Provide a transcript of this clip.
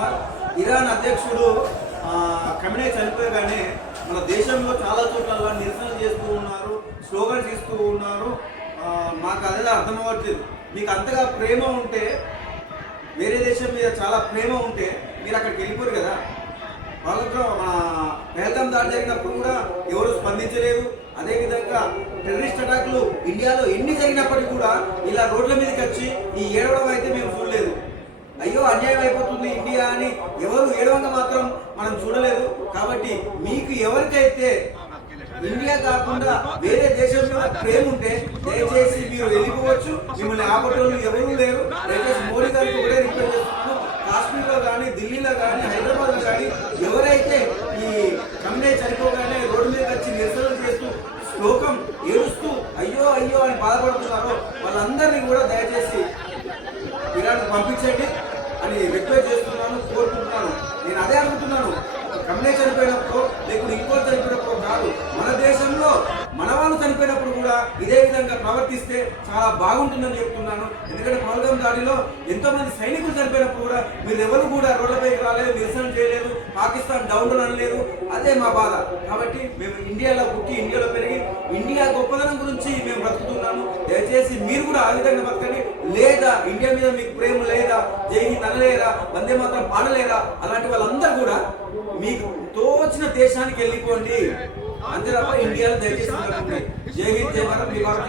Kumar. Iran అధ్యక్షుడు Khamenei చనిపోయగానే మన దేశంలో చాలా చోట్ల నిరసనలు చేస్తూ ఉన్నారు, స్లోగన్స్ ఇస్తూ ఉన్నారు. మాకు అదే అర్థం అవ్వట్లేదు. మీకు అంతగా ప్రేమ ఉంటే, వేరే దేశం మీద చాలా ప్రేమ ఉంటే మీరు అక్కడికి వెళ్ళిపోరు కదా. వాళ్ళతో మన పెహల్గాం దాడి జరిగినప్పుడు కూడా ఎవరు స్పందించలేదు. అదేవిధంగా టెర్రరిస్ట్ అటాక్లు ఇండియాలో ఎన్ని జరిగినప్పటికీ కూడా ఇలా రోడ్ల మీదకి వచ్చి ఈ ఏడవడం అయితే మేము చూడలేదు. అయ్యో అన్యాయం అయిపోతుంది ఇండియా అని ఎవరు ఏడవంగా మాత్రం మనం చూడలేదు. కాబట్టి మీకు ఎవరికైతే ఇండియా కాకుండా వేరే దేశం మీద ప్రేమ ఉంటే దయచేసి మీరు వెళ్ళిపోవచ్చు. మిమ్మల్ని ఆపటోళ్ళు ఎవరూ లేరు. దయచేసి మోడీ గారికి ఒకటే రిక్వెస్ట్ చేస్తున్నాను, కాశ్మీర్లో కానీ, ఢిల్లీలో కానీ, హైదరాబాద్లో కానీ ఎవరైతే ఈ ఖమేనీ చనిపోగానే రోడ్డు మీద వచ్చి నిరసనలు చేస్తూ శ్లోకం ఏడుస్తూ అయ్యో అయ్యో అని బాధపడుతున్నారో వాళ్ళందరినీ కూడా దయచేసి ఇరాన్ పంపించండి అని రిక్వెస్ట్ చేస్తున్నాను, కోరుకుంటున్నాను. నేను అదే అనుకుంటున్నాను, ఖమేనీ చనిపోయినప్పుడు లేకుంటే ఇంకోటి చనిపోయినప్పుడు కాదు, మన దేశంలో మన వాళ్ళు చనిపోయినప్పుడు కూడా ఇదే విధంగా ప్రవర్తిస్తే చాలా బాగుంటుందని చెప్తున్నాను. ఎందుకంటే పహల్గాం దాడిలో ఎంతో మంది సైనికులు చనిపోయినప్పుడు కూడా మీరు ఎవరు కూడా రోడ్లపైకి రాలేదు, నిరసన చేయలేదు, పాకిస్తాన్ డౌన్ అనలేదు. అదే మా బాధ. కాబట్టి మేము ఇండియాలో పుట్టి, ఇండియాలో పెరిగి, ఇండియా గొప్పదనం గురించి మేము బ్రతుకుతున్నాము. దయచేసి మీరు కూడా ఆ విధంగా బతకండి. లేదా ఇండియా మీద మీకు ప్రేమ లేదా, జై హింద్ అనలేరా, వందే మాత్రం పాడలేరా, అలాంటి వాళ్ళందరూ కూడా మీకు తోచిన దేశానికి వెళ్ళిపోండి. అంతే తప్ప ఇండియాలో దయచేసి జై హింద్, జై భారత్. మీ భారత్.